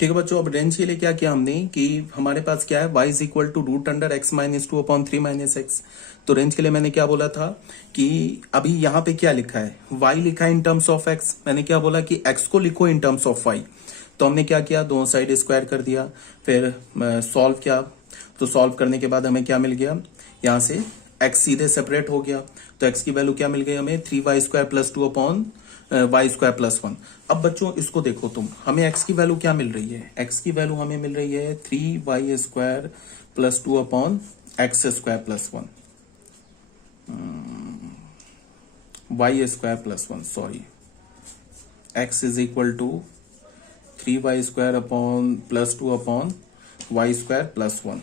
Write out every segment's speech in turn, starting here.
ठीक है बच्चों, अब रेंज के लिए क्या किया हमने कि हमारे पास क्या है, y is equal to root under x minus two upon three minus x. तो रेंज के लिए मैंने क्या बोला था कि अभी यहाँ पे क्या लिखा है, y लिखा है इन टर्म्स ऑफ x। मैंने क्या बोला कि x को लिखो इन टर्म्स ऑफ y। तो हमने क्या किया, दोनों साइड स्क्वायर कर दिया, फिर सॉल्व किया। तो सॉल्व करने के बाद हमें क्या मिल गया, यहाँ से x सीधे सेपरेट हो गया। तो x की वैल्यू क्या मिल गई हमें, 3y² plus two upon y² plus one. अब बच्चों इसको देखो तुम, हमें x की वैल्यू क्या मिल रही है, x की वैल्यू हमें मिल रही है 3y² plus two upon x² plus one, y² plus one, sorry, x is equal to 3y² upon plus two upon y² plus one.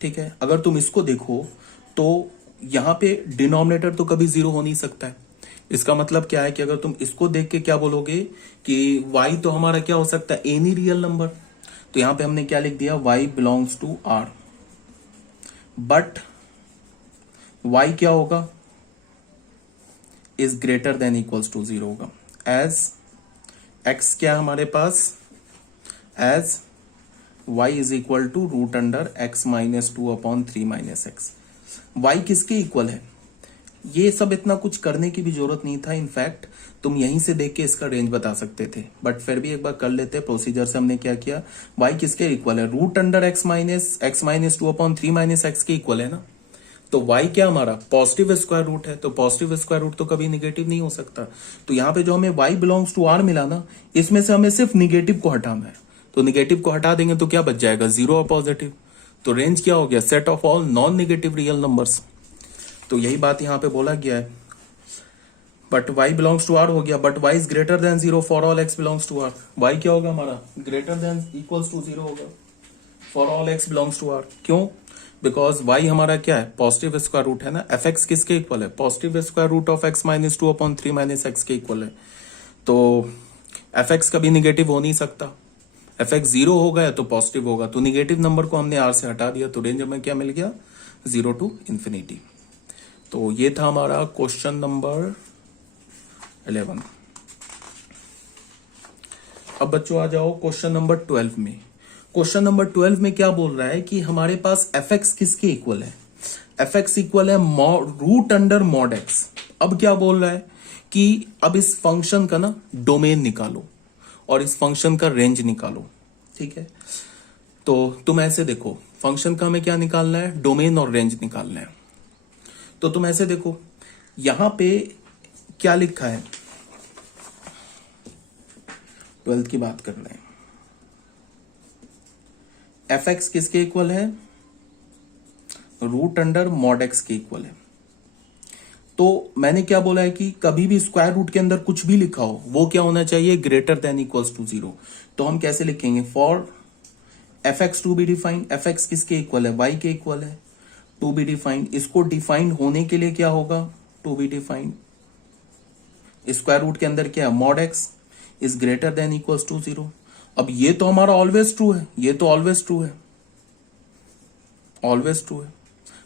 ठीक है, अगर तुम इसको देखो तो यहां पे डिनोमिनेटर तो कभी जीरो हो नहीं सकता है। इसका मतलब क्या है कि अगर तुम इसको देख के क्या बोलोगे कि y तो हमारा क्या हो सकता है, एनी रियल नंबर। तो यहां पे हमने क्या लिख दिया, y belongs to r, but y क्या होगा, is greater than equals to zero होगा। एज x क्या है हमारे पास, as y is equal to root under x minus two upon three minus x. y किसके इक्वल है, ये सब इतना कुछ करने की भी जरूरत नहीं था। इनफैक्ट तुम यहीं से देख के इसका रेंज बता सकते थे, बट फिर भी एक बार कर लेते। प्रोसीजर से हमने क्या किया, y किसके इक्वल है, root under x minus two upon three minus x के इक्वल है ना। तो y क्या हमारा पॉजिटिव स्क्वायर रूट है, तो पॉजिटिव स्क्वायर रूट तो कभी निगेटिव नहीं हो सकता। तो यहाँ पे जो हमें y बिलोंग्स टू r मिला ना, इसमें से हमें सिर्फ निगेटिव को हटाना है। तो निगेटिव को हटा देंगे तो क्या बच जाएगा, जीरो और पॉजिटिव। तो रेंज क्या हो गया, set of all non negative real numbers. तो यही बात यहाँ पे बोला गया है। But y belongs to r हो गया, but y is greater than zero for all x belongs to r। y क्या होगा हमारा, greater than equals to zero होगा for all x belongs to r। क्यों, बिकॉज y हमारा क्या है, पॉजिटिव स्क्वायर रूट है ना। fx किसके इक्वल है, positive square root of x minus two upon three minus x के इक्वल है। तो fx कभी निगेटिव हो नहीं सकता, fx जीरो हो गया तो पॉजिटिव होगा। तो निगेटिव नंबर को हमने r से हटा दिया, तो रेंज हमें क्या मिल गया, जीरो टू इंफिनिटी। तो ये था हमारा क्वेश्चन नंबर 11। अब बच्चों आ जाओ क्वेश्चन नंबर 12 में। क्वेश्चन नंबर 12 में क्या बोल रहा है कि हमारे पास fx किसके इक्वल है, fx इक्वल है रूट अंडर मॉड x। अब क्या बोल रहा है कि अब इस फंक्शन का ना डोमेन निकालो और इस फंक्शन का रेंज निकालो। ठीक है, तो तुम ऐसे देखो, फंक्शन का हमें क्या निकालना है, डोमेन और रेंज निकालना है। तो तुम ऐसे देखो, यहां पे क्या लिखा है, 12th की बात कर रहे हैं, fx किसके इक्वल है, रूट अंडर मॉड x के इक्वल है। तो मैंने क्या बोला है कि कभी भी स्क्वायर रूट के अंदर कुछ भी लिखा हो वो क्या होना चाहिए, greater than equals to zero. तो हम कैसे लिखेंगे, for fx to be defined, fx किसके इक्वल है, y के इक्वल है, टू बी डिफाइंड। इसको डिफाइंड होने के लिए क्या होगा, to be defined, square root के अंदर क्या है, mod x is greater than equals to zero. अब ये तो हमारा ऑलवेज ट्रू है, ये तो ऑलवेज ट्रू है, ऑलवेज ट्रू है।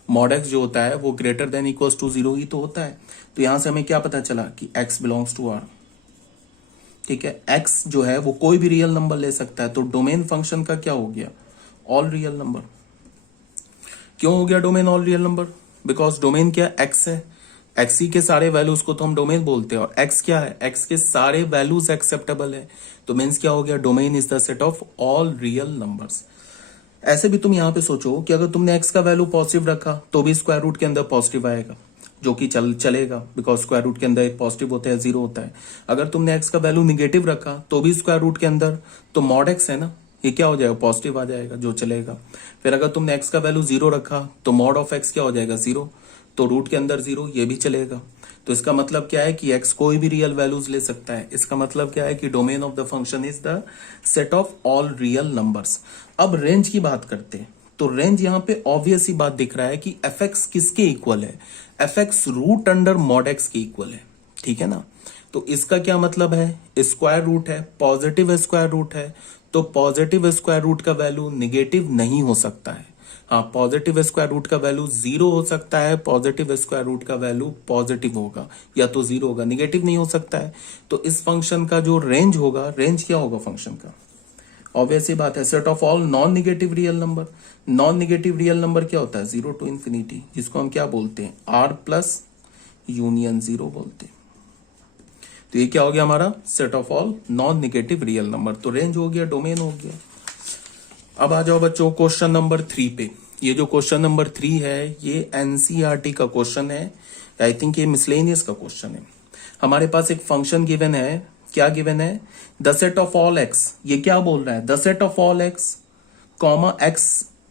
मॉड x जो होता है वो greater than equals to zero ही तो होता है। तो यहां से हमें क्या पता चला कि x बिलोंग्स टू r। ठीक है, x जो है वो कोई भी रियल नंबर ले सकता है। तो डोमेन फंक्शन का क्या हो गया, ऑल रियल नंबर। क्यों हो गया domain all real number, because domain क्या x है, x ही के सारे वैल्यूज को तो हम डोमेन बोलते हैं, और x क्या है, x के सारे वैल्यूज एक्सेप्टेबल है। तो मीन्स क्या हो गया, domain is the set of all real numbers. ऐसे भी तुम यहां पे सोचो कि अगर तुमने x का वैल्यू पॉजिटिव रखा तो भी स्क्वायर रूट के अंदर पॉजिटिव आएगा, जो कि चलेगा, बिकॉज स्क्वायर रूट के अंदर एक पॉजिटिव होता है, जीरो होता है। अगर तुमने x का वैल्यू निगेटिव रखा तो भी स्क्वायर रूट के अंदर, तो मॉड x है ना, ये क्या हो जाएगा, पॉजिटिव आ जाएगा, जो चलेगा। फिर अगर तुमने x का वैल्यू जीरो रखा तो मॉड ऑफ x क्या हो जाएगा, जीरो, तो रूट के अंदर जीरो, ये भी चलेगा। तो इसका मतलब क्या है कि x कोई भी रियल वैल्यूज ले सकता है। इसका मतलब क्या है कि domain of the function is the set of all real numbers. अब रेंज की बात करते हैं, तो रेंज यहां पे ऑब्वियस ही बात दिख रहा है कि fx किसके इक्वल है, fx root under mod x के इक्वल है। ठीक है ना, तो इसका क्या मतलब है, स्क्वायर रूट है, पॉजिटिव स्क्वायर रूट है, तो पॉजिटिव स्क्वायर रूट का वैल्यू निगेटिव नहीं हो सकता है। पॉजिटिव स्क्वायर रूट का वैल्यू 0 हो सकता है, पॉजिटिव स्क्वायर रूट का वैल्यू पॉजिटिव होगा या तो 0 होगा, निगेटिव नहीं हो सकता है। तो इस फंक्शन का जो रेंज होगा, रेंज क्या होगा फंक्शन का? ऑब्वियस ही बात है, set of all non negative real number. Non negative real number क्या होता है? 0 टू इंफिनिटी, जिसको हम क्या बोलते हैं? R प्लस यूनियन 0 बोलते हैं। तो ये क्या हो गया हमारा? Set of all non negative real number. तो रेंज हो गया, डोमेन हो गया। अब आ जाओ बच्चों क्वेश्चन नंबर 3 पे। ये जो क्वेश्चन नंबर 3 है ये एनसीईआरटी का क्वेश्चन है, आई थिंक ये मिसलेनियस का क्वेश्चन है। हमारे पास एक फंक्शन गिवन है, क्या गिवन है? The set of all x. ये क्या बोल रहा है? The set of all x comma x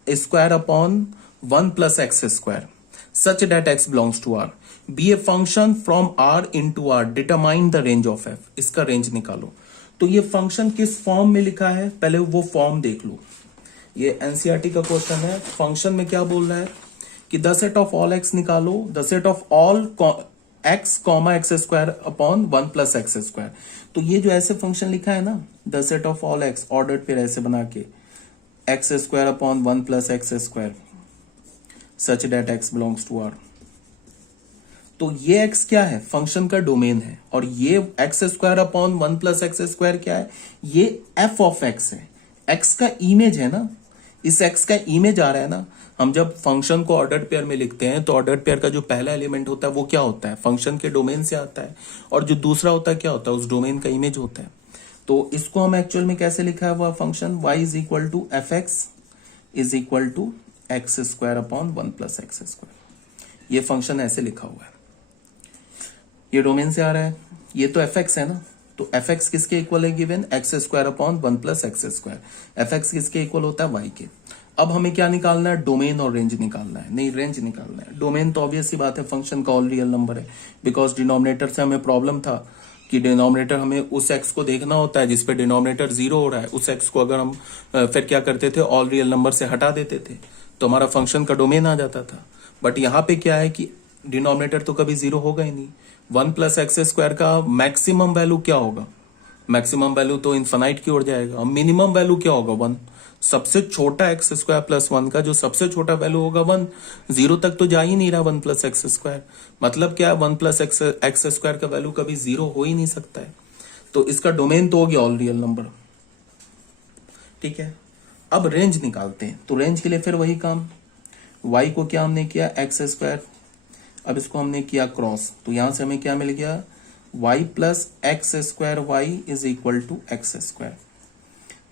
square upon 1 plus x square such that x belongs to R be a function from R into R, determine the range of f. इसका range निकालो। तो ये function किस form में लिखा है, पहले वो फॉर्म देख लो। ये एनसीईआरटी का क्वेश्चन है। फंक्शन में क्या बोल रहा है कि the set of all x निकालो, the set of all x comma x square upon 1 plus x square. तो ये जो ऐसे फंक्शन लिखा है ना, the set of all x order फिर ऐसे बना के x square upon 1 plus x square such that x belongs to R. तो ये एक्स क्या है? फंक्शन का डोमेन है। और ये x square upon 1 plus x square क्या है? ये एफ ऑफ एक्स है। एक्स का इमेज है ना, इस एक्स का इमेज आ रहा है ना। हम जब फंक्शन को ऑर्डर्ड पेयर में लिखते हैं तो ऑर्डर्ड पेयर का जो पहला एलिमेंट होता है वो क्या होता है? फंक्शन के डोमेन से आता है। और जो दूसरा होता है क्या होता है? उस डोमेन का इमेज होता है। तो इसको हम एक्चुअल में कैसे लिखा है हुआ function? y is equal to f x is equal to x square upon 1 plus x square. ये फंक्शन ऐसे लिखा हुआ है, ये डोमेन से आ रहा है। ये तो एफ एक्स है ना, तो एफ एक्स किसके इक्वल है given? X square upon 1 plus x square. F x किसके इक्वल होता है? वाई के। अब हमें क्या निकालना है? डोमेन और रेंज निकालना है। नहीं, रेंज निकालना है। डोमेन तो ऑब्वियस ही बात है, फंक्शन का ऑल रियल नंबर है। बिकॉज डिनोमिनेटर से हमें प्रॉब्लम था कि डिनोमिनेटर हमें उस एक्स को देखना होता है जिसपे डिनोमिनेटर 0 हो रहा है। उस एक्स को अगर हम फिर क्या करते थे? ऑल रियल नंबर से हटा देते थे तो हमारा फंक्शन का डोमेन आ जाता था। बट यहाँ पे क्या है कि डिनोमिनेटर तो कभी 0 होगा ही नहीं। 1 प्लस एक्स स्क्वायर का मैक्सिमम वैल्यू क्या होगा? मैक्सिमम वैल्यू तो इन्फिनाइट की ओर जाएगा। मिनिमम वैल्यू क्या होगा? 1। सबसे छोटा एक्स स्क्वायर प्लस 1 का जो सबसे छोटा वैल्यू होगा 1। 0 तक तो जा ही नहीं रहा 1 प्लस एक्स स्क्वायर। मतलब क्या? 1 प्लस एक्स स्क्वायर का वैल्यू कभी 0 हो ही नहीं सकता है। तो इसका डोमेन तो हो गया ऑल रियल नंबर। ठीक है, अब रेंज निकालते हैं। तो रेंज के लिए फिर वही काम, y को क्या हमने किया? X square. अब इसको हमने किया क्रॉस, तो यहां से हमें क्या मिल गया? y plus x square y is equal to x square.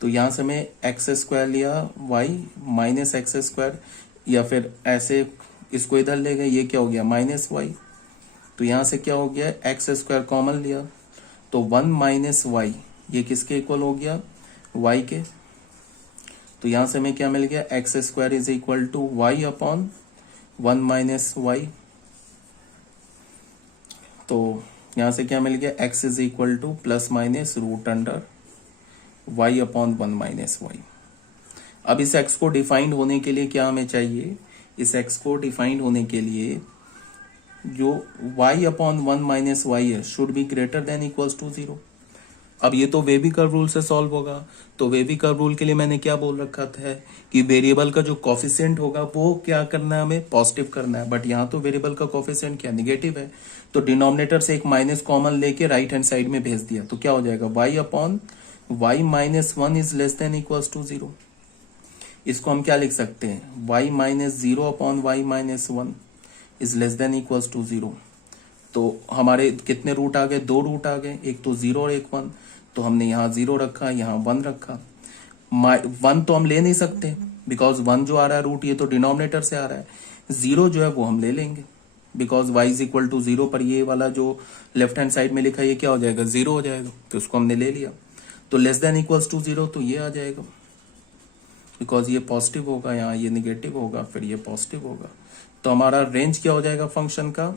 तो यहां से हमें एक्स स्क्वायर लिया, y माइनस एक्स स्क्वायर, या फिर ऐसे इसको इधर ले गए, ये क्या हो गया? Minus y. तो यहां से क्या हो गया? एक्स स्क्वायर कॉमन लिया, तो 1 माइनस वाई, ये किसके इक्वल हो गया? y के। तो यहां से हमें क्या मिल गया? X square is equal to y upon 1 minus y. तो यहां से क्या मिल गया? x is equal to plus minus root under y upon 1 minus y. अब इस x को डिफाइंड होने के लिए क्या हमें चाहिए? इस x को डिफाइंड होने के लिए जो y अपॉन 1 माइनस वाई है should be greater than equals to 0। अब ये तो वेवी कर्व रूल से सॉल्व होगा। तो वेवी कर्व रूल के लिए मैंने क्या बोल रखा था कि वेरिएबल का जो कॉफिशिएंट होगा वो क्या करना है? हमें पॉजिटिव करना है। बट यहाँ तो वेरिएबल का कॉफिशिएंट क्या? निगेटिव है। तो डिनोमिनेटर से एक माइनस कॉमन लेके राइट हैंड साइड में भेज दिया, तो क्या हो जाएगा? y upon y minus 1 is less than equals to 0। इसको हम क्या लिख सकते हैं? y minus 0 upon y minus 1 is less than equals to 0। तो हमारे कितने रूट आ गए? 2 रूट आ गए, एक तो 0 और एक 1। तो हमने यहाँ 0 रखा, यहाँ 1 रखा। 1 तो हम ले नहीं सकते बिकॉज 1 जो आ रहा है रूट, ये तो डिनोमिनेटर से आ रहा है। 0 जो है वो हम ले लेंगे because y is equal to 0 पर ये वाला जो लेफ्ट हैंड साइड में लिखा है ये क्या हो जाएगा? 0 हो जाएगा। तो उसको हमने ले लिया। तो लेस देन इक्वल्स टू 0, तो ये आ जाएगा बिकॉज ये पॉजिटिव होगा, यहाँ ये निगेटिव होगा, फिर ये पॉजिटिव होगा। तो हमारा रेंज क्या हो जाएगा फंक्शन का?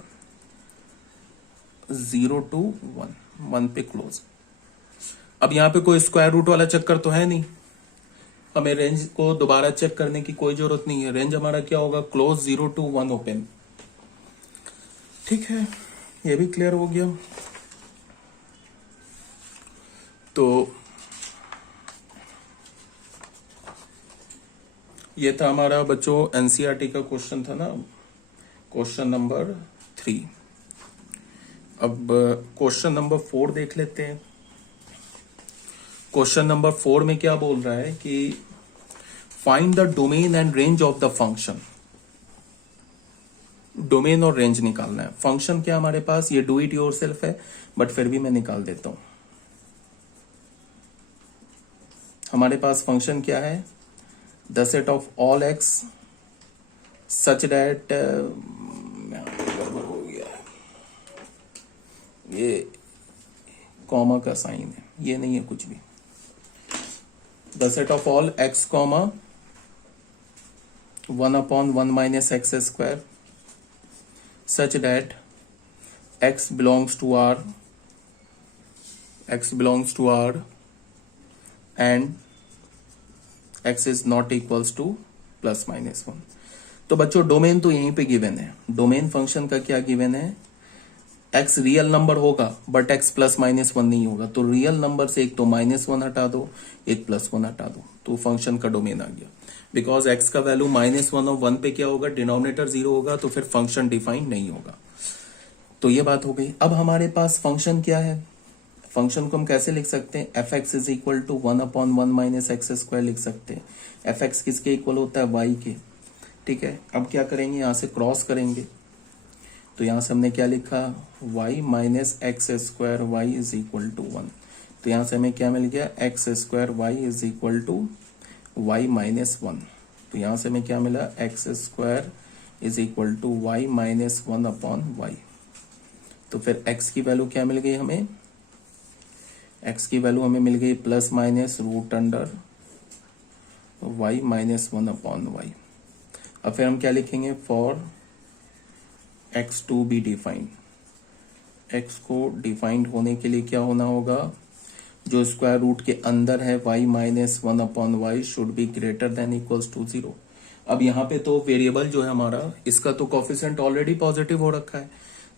0 टू 1 पे क्लोज। अब यहाँ पे कोई स्क्वायर रूट वाला चक्कर तो है नहीं, हमें रेंज को दोबारा चेक करने की कोई जरूरत नहीं है। रेंज हमारा क्या होगा? Close 0 to 1 open. ठीक है, ये भी क्लियर हो गया। तो ये था हमारा बच्चों एनसीईआरटी का क्वेश्चन था ना, क्वेश्चन नंबर 3। अब क्वेश्चन नंबर 4 देख लेते हैं। क्वेश्चन नंबर 4 में क्या बोल रहा है कि find the domain and range of the function. Domain और रेंज निकालना है। फंक्शन क्या हमारे पास, ये डू इट योरसेल्फ है, बट फिर भी मैं निकाल देता हूं। हमारे पास फंक्शन क्या है, the set of all x such that, हो गया ये कॉमा का साइन है, ये नहीं है कुछ भी। The set of all x comma 1/1 minus x square such that x belongs to R and x is not equals to +-1। तो बच्चों डोमेन तो यहीं पे गिवन है। डोमेन फंक्शन का क्या गिवन है, x रियल नंबर होगा बट x +-1 नहीं होगा। तो रियल नंबर से एक तो -1 हटा दो, एक +1 हटा दो, तो फंक्शन का डोमेन आ गया। बिकॉज x का वैल्यू -1 और 1 पे क्या होगा, डिनोमिनेटर 0 होगा, तो फिर फंक्शन डिफाइन नहीं होगा। तो ये बात हो गई। अब हमारे पास फंक्शन क्या है, फंक्शन को हम कैसे लिख सकते हैं, f(x) = 1/1 माइनस एक्स स्क्वायर लिख सकते हैं। f(x) किसके इक्वल होता है, y के। ठीक है, अब क्या करेंगे, यहां से क्रॉस करेंगे, तो यहां से हमने क्या लिखा, y minus x square y is equal to 1। तो यहां से हमें क्या मिल गया, x square y is equal to y minus 1। तो यहां से हमें क्या मिला, x square is equal to y minus 1/y। तो फिर x की वैल्यू क्या मिल गई हमें, x की वैल्यू हमें मिल गई +-√अंडर y माइनस 1/y। अब फिर हम क्या लिखेंगे, for x to be defined. x को डिफाइंड होने के लिए क्या होना होगा, जो स्क्वायर रूट के अंदर है y minus 1/y should be greater than equals to 0। अब यहाँ पे तो वेरिएबल जो है हमारा, इसका तो कोफिशिएंट ऑलरेडी पॉजिटिव हो रखा है,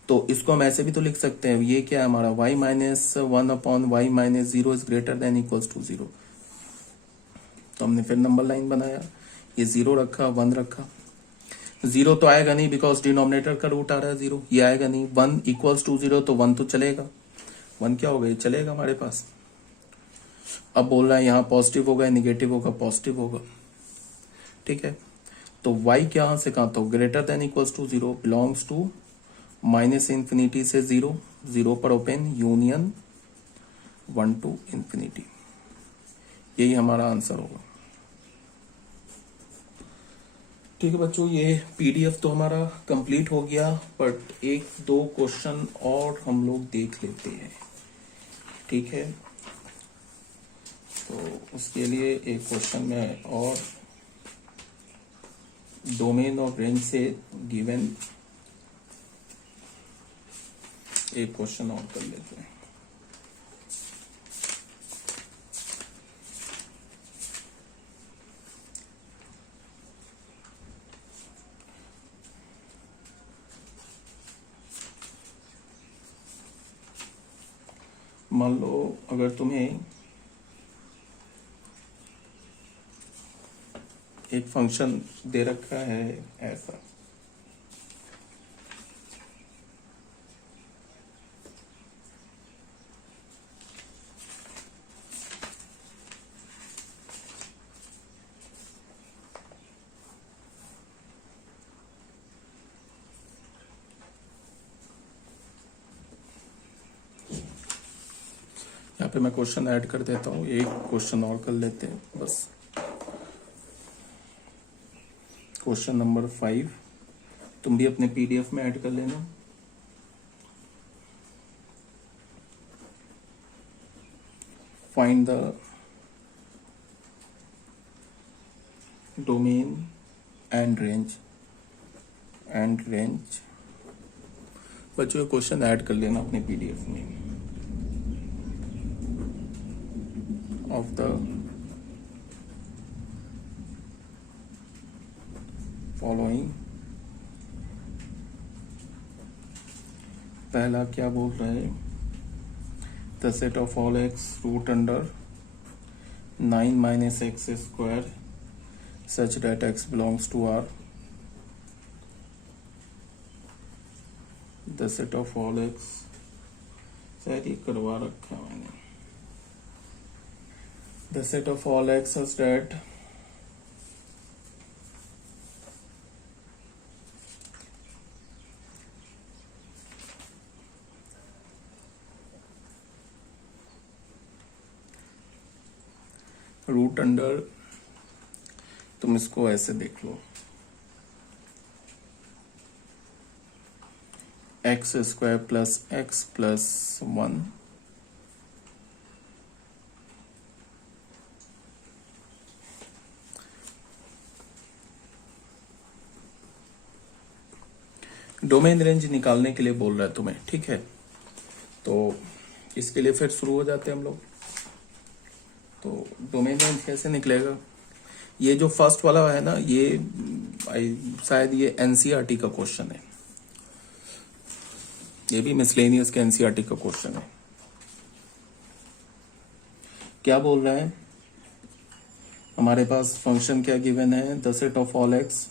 तो इसको हम ऐसे भी तो लिख सकते हैं, ये क्या है हमारा, y minus 1/y minus 0 is greater than equals to 0। तो हमने फिर नंबर लाइन बनाया, ये 0 रखा, 1 रखा। 0 तो आएगा नहीं बिकॉज डिनोमिनेटर का रूट आ रहा है 0, ये आएगा नहीं। 1 इक्वल्स टू 0, तो 1 तो चलेगा, 1 क्या होगा, ये चलेगा हमारे पास। अब बोल रहा है यहाँ पॉजिटिव होगा, निगेटिव होगा, पॉजिटिव होगा। ठीक है, तो y क्या से कहा, तो greater than equals to 0, belongs to -∞ से 0, 0 पर ओपन, यूनियन 1 to ∞। यही हमारा आंसर होगा। ठीक है बच्चों, ये पीडीएफ तो हमारा कंप्लीट हो गया, बट 1-2 क्वेश्चन और हम लोग देख लेते हैं। ठीक है, तो उसके लिए एक क्वेश्चन में और डोमेन और रेंज से गिवन एक क्वेश्चन और कर लेते हैं। मान लो अगर तुम्हें एक फंक्शन दे रखा है ऐसा, यहाँ पे मैं क्वेश्चन ऐड कर देता हूँ, एक क्वेश्चन और कर लेते हैं बस। क्वेश्चन नंबर 5 तुम भी अपने पीडीएफ में ऐड कर लेना। Find the domain and range बच्चों ये क्वेश्चन ऐड कर लेना अपने पीडीएफ में। ऑफ द फॉलोइंग, पहला क्या बोल रहा है, the set of all x root under 9 minus x square such that x belongs to R, the set of all x, शायद ये करवा रखा है मैंने, the set of all x such that root under, तुम इसको ऐसे देख लो, x square plus x plus 1 domain range निकालने के लिए बोल रहा है तुम्हें, ठीक है। तो इसके लिए फिर शुरू हो जाते हैं हम लोग। तो डोमेन रेंज कैसे निकलेगा, ये जो फर्स्ट वाला है ना, ये शायद ये एनसीईआरटी का क्वेश्चन है, ये भी मिसलेनियस के एनसीईआरटी का क्वेश्चन है। क्या बोल रहा है, हमारे पास फंक्शन क्या गिवन है, the set of all x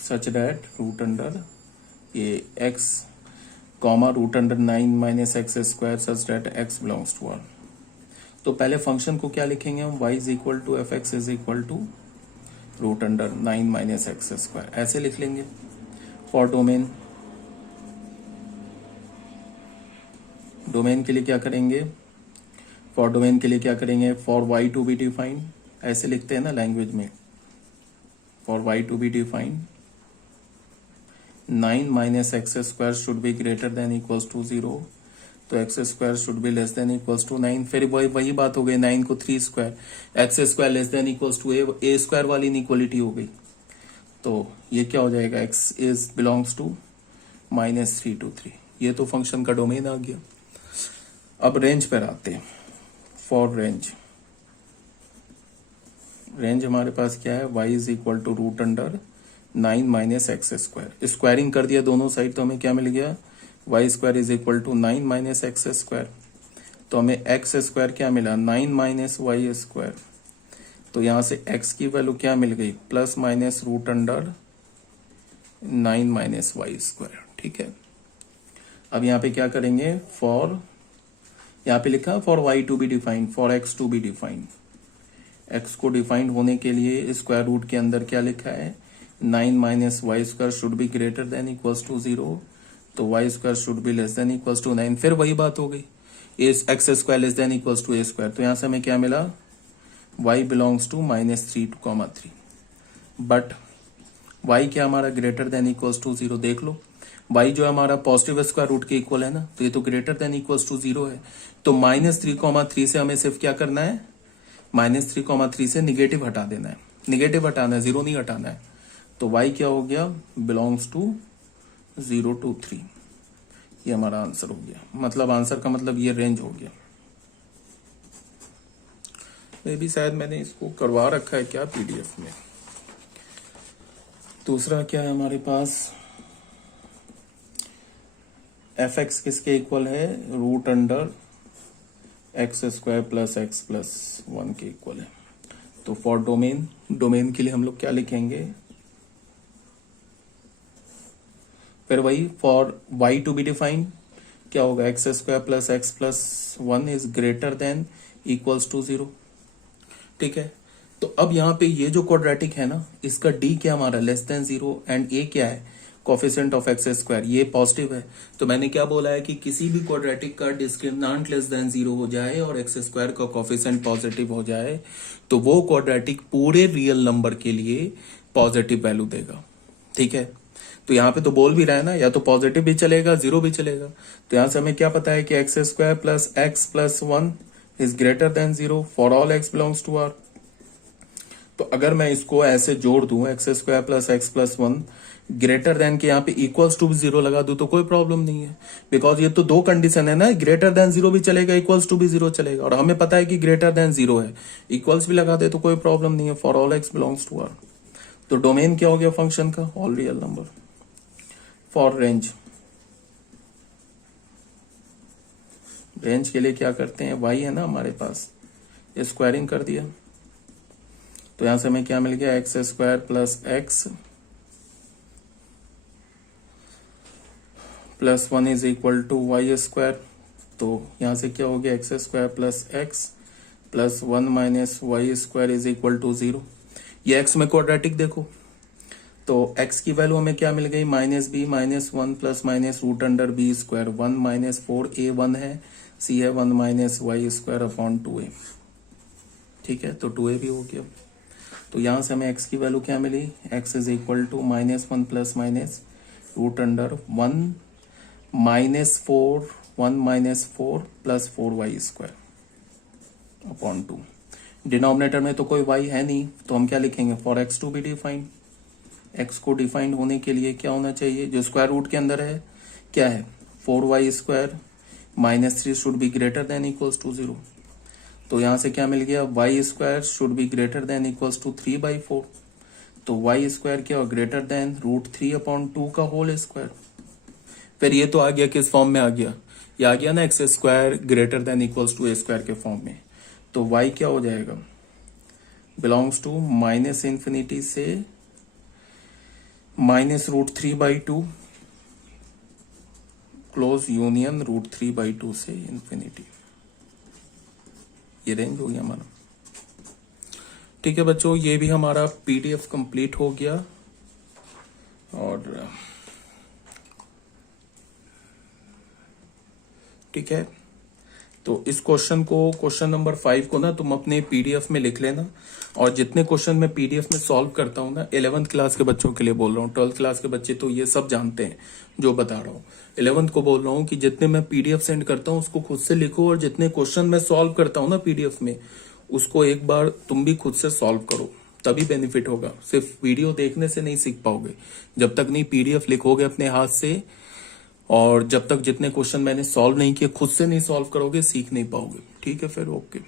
such that root under ये x comma root under 9 minus x square such that x belongs to R. तो पहले फंक्शन को क्या लिखेंगे हम, y is equal to f x is equal to root under 9 minus x square, ऐसे लिख लेंगे। फॉर डोमेन, डोमेन के लिए क्या करेंगे, फॉर डोमेन के लिए क्या करेंगे, for y to be defined, ऐसे लिखते हैं ना लैंग्वेज में, for y to be defined 9 minus x square should be greater than equals to 0, तो x square should be less than equals to 9। फिर वही बात हो गई, 9 को 3 square, x square less than equals to a square वाली inequality हो गई। तो ये क्या हो जाएगा, x is belongs to -3 to 3, ये तो फंक्शन का डोमेन आ गया। अब रेंज पर आते हैं। फॉर रेंज, रेंज हमारे पास क्या है, y is equal to root under 9 minus x square, squaring कर दिया दोनों साइड, तो हमें क्या मिल गया, y square is equal to 9 minus x square, तो हमें एक्स स्क्वायर क्या मिला, 9 माइनस वाई स्क्वायर, तो यहां से x की वैल्यू क्या मिल गई, plus minus root under 9 minus y square, ठीक है। अब यहाँ पे क्या करेंगे, फॉर, यहाँ पे लिखा for y to be defined, for x to be defined, x को डिफाइंड होने के लिए स्क्वायर रूट के अंदर क्या लिखा है, 9 minus y square should be greater than equals to 0, तो y square should be less than equals to 9। फिर वही बात हो गई, x square less than equals to a square, तो यहां से हमें क्या मिला, y belongs to -3 to 3, but y क्या हमारा ग्रेटर देन इक्वल्स टू 0, देख लो y जो हमारा पॉजिटिव स्क्वायर रूट के इक्वल है ना, तो ये तो ग्रेटर देन इक्वल्स टू 0 है, तो -3, से हमें सिर्फ क्या करना है, -3, से निगेटिव हटा देना है, निगेटिव हटाना है, 0 नहीं हटाना है, तो y क्या हो गया, बिलोंग्स टू 0 to 3, ये हमारा आंसर हो गया। मतलब आंसर का मतलब ये रेंज हो गया। मे भी शायद मैंने इसको करवा रखा है क्या पीडीएफ में। दूसरा क्या है हमारे पास, एफ एक्स किसके इक्वल है, root under x square plus x plus 1 के इक्वल है। तो फॉर डोमेन, डोमेन के लिए हम लोग क्या लिखेंगे, फिर वही for y to be defined क्या होगा, x square plus x plus 1 is greater than equals to 0, ठीक है। तो अब यहाँ पे ये जो क्वाड्रेटिक है ना, इसका d क्या हमारा लेस देन 0 एंड a क्या है, कोफिशिएंट ऑफ एक्स स्क्वायर, ये पॉजिटिव है। तो मैंने क्या बोला है कि किसी भी क्वाड्रेटिक का डिस्क्रिमिनेंट लेस देन 0 हो जाए और एक्स स्क्वायर का कोफिशिएंट पॉजिटिव हो जाए, तो वो क्वाड्रेटिक पूरे रियल नंबर के लिए पॉजिटिव वैल्यू देगा, ठीक है। तो यहाँ पे तो बोल भी रहा है ना, या तो पॉजिटिव भी चलेगा, 0 भी चलेगा। तो यहां से हमें क्या पता है कि x square plus x plus 1 is greater than 0 for all x belongs to R. तो अगर मैं इसको ऐसे जोड़ दूं, x square plus x plus 1 greater than के यहाँ पे इक्वल्स टू भी 0 लगा दूं तो कोई प्रॉब्लम नहीं है, बिकॉज ये तो दो कंडीशन है ना, ग्रेटर देन 0 भी चलेगा, इक्वल्स टू भी 0 चलेगा, और हमें पता है कि ग्रेटर देन 0 है, इक्वल्स भी लगा दे तो कोई प्रॉब्लम नहीं है, for all x belongs to R. तो डोमेन क्या हो गया फंक्शन का, all real number. For range, range के लिए क्या करते हैं, y है ना हमारे पास, स्क्वायरिंग कर दिया, तो यहां से हमें क्या मिल गया, x square plus x plus 1 is equal to y square. तो यहां से क्या हो गया, x square plus x plus 1 minus y square is equal to 0। ये एक्स में क्वाड्रेटिक देखो, तो x की वैल्यू हमें क्या मिल गई, minus b minus 1 plus minus root under b square. 1 minus 4a 1 है, c है 1 minus y square upon 2a। ठीक है, तो 2a भी हो गया। तो यहां से हमें x की वैल्यू क्या मिली, x is equal to minus 1 plus minus root under 1 minus 4 plus 4y square upon 2। Denominator में तो कोई y है नहीं, तो हम क्या लिखेंगे, for x to be defined. x को डिफाइंड होने के लिए क्या होना चाहिए, जो स्क्वायर रूट के अंदर है क्या है, 4y square minus 3 should be greater than equals to 0। तो यहां से क्या मिल गया, y square should be greater than equals to 3/4। तो y स्क्वायर क्या हो, ग्रेटर देन रूट 3 अपॉन 2 का होल स्क्वायर। फिर ये तो आ गया, किस फॉर्म में आ गया, ये आ गया ना x square greater than equals to a square के फॉर्म में। तो y क्या हो जाएगा, बिलोंग्स टू माइनस इंफिनिटी से minus root 3/2 close union root 3/2 से इंफिनिटी। ये रेंज हो गया हमारा। ठीक है बच्चों, ये भी हमारा पीडीएफ कंप्लीट हो गया। और ठीक है, तो इस क्वेश्चन को, क्वेश्चन नंबर 5 को ना तुम अपने पीडीएफ में लिख लेना। और जितने क्वेश्चन मैं पीडीएफ में सॉल्व करता हूँ ना, 11th क्लास के बच्चों के लिए बोल रहा हूँ, 12th क्लास के बच्चे तो ये सब जानते हैं जो बता रहा हूँ। 11th को बोल रहा हूँ कि जितने मैं पीडीएफ सेंड करता हूँ उसको खुद से लिखो, और जितने क्वेश्चन मैं सॉल्व करता हूँ ना पीडीएफ में, उसको एक बार तुम भी खुद से सॉल्व करो, तभी बेनिफिट होगा। सिर्फ वीडियो देखने से नहीं सीख पाओगे, जब तक नहीं पीडीएफ लिखोगे अपने हाथ से, और जब तक जितने क्वेश्चन मैंने सॉल्व नहीं किए खुद से नहीं सॉल्व करोगे, सीख नहीं पाओगे। ठीक है, फिर ओके।